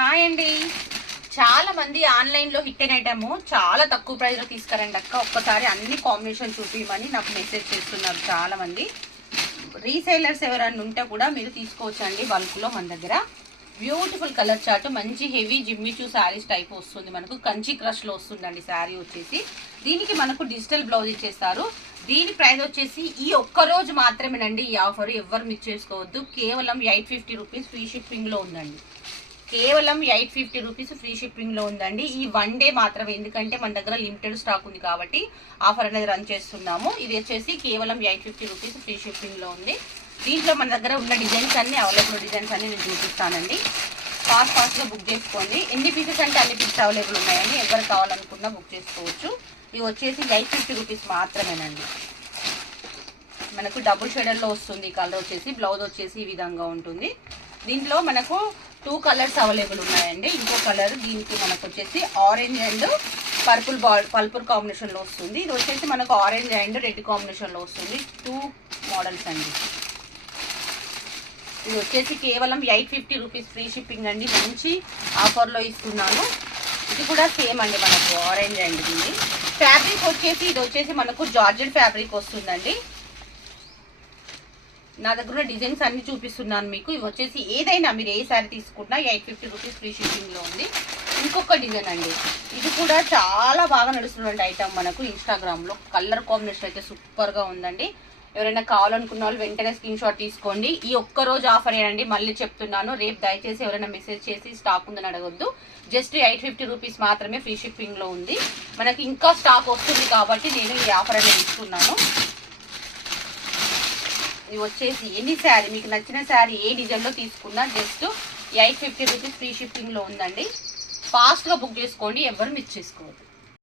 Hi అండి. చాలా మంది ఆన్లైన్ లో హిట్ అయిన ఐటమ్ చాలా తక్కువ ప్రైస్ లో తీసుకురండి అక్క, ఒక్కసారి అన్ని కాంబినేషన్ చూపించమని నాకు మెసేజ్ చేస్తున్నారు చాలా మంది. రీసేలర్స్ ఎవరైనా ఉంటే కూడా మీరు తీసుకోవచ్చు అండి బల్క్ లో. మన దగ్గర బ్యూటిఫుల్ కలర్ చార్ట్, మంచి హెవీ జిమ్మిచూ శారీస్ టైప్ వస్తుంది. మనకు కంచి క్రష్ లో వస్తుందండి శారీ వచ్చేసి. దీనికి మనకు డిజిటల్ బ్లౌజ్ ఇచ్చేస్తారు. దీని ప్రైస్ వచ్చేసి ఈ ఒక్క రోజు మాత్రమేనండి ఈ ఆఫర్, ఎవరు మిస్ చేసుకోవద్దు. కేవలం 850 రూపీస్ ఫ్రీ షిప్పింగ్ లో ఉందండి. కేవలం 850 రూపీస్ ఫ్రీ షిప్పింగ్ లో ఉందండి. ఈ వన్ డే మాత్రమే, ఎందుకంటే మన దగ్గర లిమిటెడ్ స్టాక్ ఉంది కాబట్టి ఆఫర్ అనేది రన్ చేస్తున్నాము. ఇది వచ్చేసి కేవలం 850 రూపీస్ ఫ్రీ షిప్పింగ్ లో ఉంది. దీంట్లో మన దగ్గర ఉన్న డిజైన్స్ అన్ని, అవైలబుల్ డిజైన్స్ అన్ని నేను చూపిస్తానండి. ఫాస్ట్ గా బుక్ చేసుకోండి. ఎన్ని పీసెస్ అంటే అన్ని పీసెస్ అవైలబుల్ ఉన్నాయండి, ఎవరు కావాలనుకున్నా బుక్ చేసుకోవచ్చు. ఇవి వచ్చేసి 850 రూపీస్ మాత్రమేనండి. మనకు డబుల్ షేడర్ లో వస్తుంది. కలర్ వచ్చేసి, బ్లౌజ్ వచ్చేసి ఈ విధంగా ఉంటుంది. దీంట్లో మనకు 2 కలర్స్ అవైలబుల్ ఉన్నాయండి. ఇంకో కలర్ దీనికి మనకు వచ్చేసి ఆరెంజ్ అండ్ పర్పుల్ కాంబినేషన్ లో వస్తుంది. ఇది వచ్చేసి మనకు ఆరెంజ్ అండ్ రెడ్ కాంబినేషన్ లో వస్తుంది. 2 మోడల్స్ అండి. ఇది వచ్చేసి కేవలం 850 రూపీస్ ఫ్రీ షిప్పింగ్ అండి. మంచి ఆఫర్ లో ఇస్తున్నాను. ఇది కూడా సేమ్ అండి, మనకు ఆరెంజ్ అండ్ దీన్ని ఫ్యాబ్రిక్ వచ్చేసి, ఇది వచ్చేసి మనకు జార్జెట్ ఫ్యాబ్రిక్ వస్తుందండి. నా దగ్గర ఉన్న డిజైన్స్ అన్ని చూపిస్తున్నాను మీకు. ఇవి వచ్చేసి ఏదైనా మీరు ఏ శారీ తీసుకున్నా 850 రూపీస్ ఫ్రీ షిప్పింగ్ లో ఉంది. ఇంకొక డిజైన్ అండి, ఇది కూడా చాలా బాగా నడుస్తున్న ఐటమ్ మనకు ఇన్స్టాగ్రామ్ లో. కలర్ కాంబినేషన్ అయితే సూపర్ గా ఉందండి. ఎవరైనా కావాలనుకున్న వాళ్ళు వెంటనే స్క్రీన్ షాట్ తీసుకోండి. ఈ ఒక్క రోజు ఆఫర్ ఏనండి, మళ్ళీ చెప్తున్నాను. రేపు దయచేసి ఎవరైనా మెసేజ్ చేసి స్టాక్ ఉందని అడగొద్దు. జస్ట్ 850 రూపీస్ మాత్రమే ఫ్రీ షిప్పింగ్ లో ఉంది. మనకి ఇంకా స్టాక్ వస్తుంది కాబట్టి నేను ఈ ఆఫర్ అనేది ఇస్తున్నాను. ఇది వచ్చేసి ఎన్ని శారీ, మీకు నచ్చిన శారీ ఏ డిజైన్ లో తీసుకున్నా జస్ట్ 850 రూపీస్ ఫ్రీ షిప్పింగ్ లో ఉందండి. ఫాస్ట్ గా బుక్ చేసుకోండి, ఎవరు మిస్ చేసుకోవద్దు.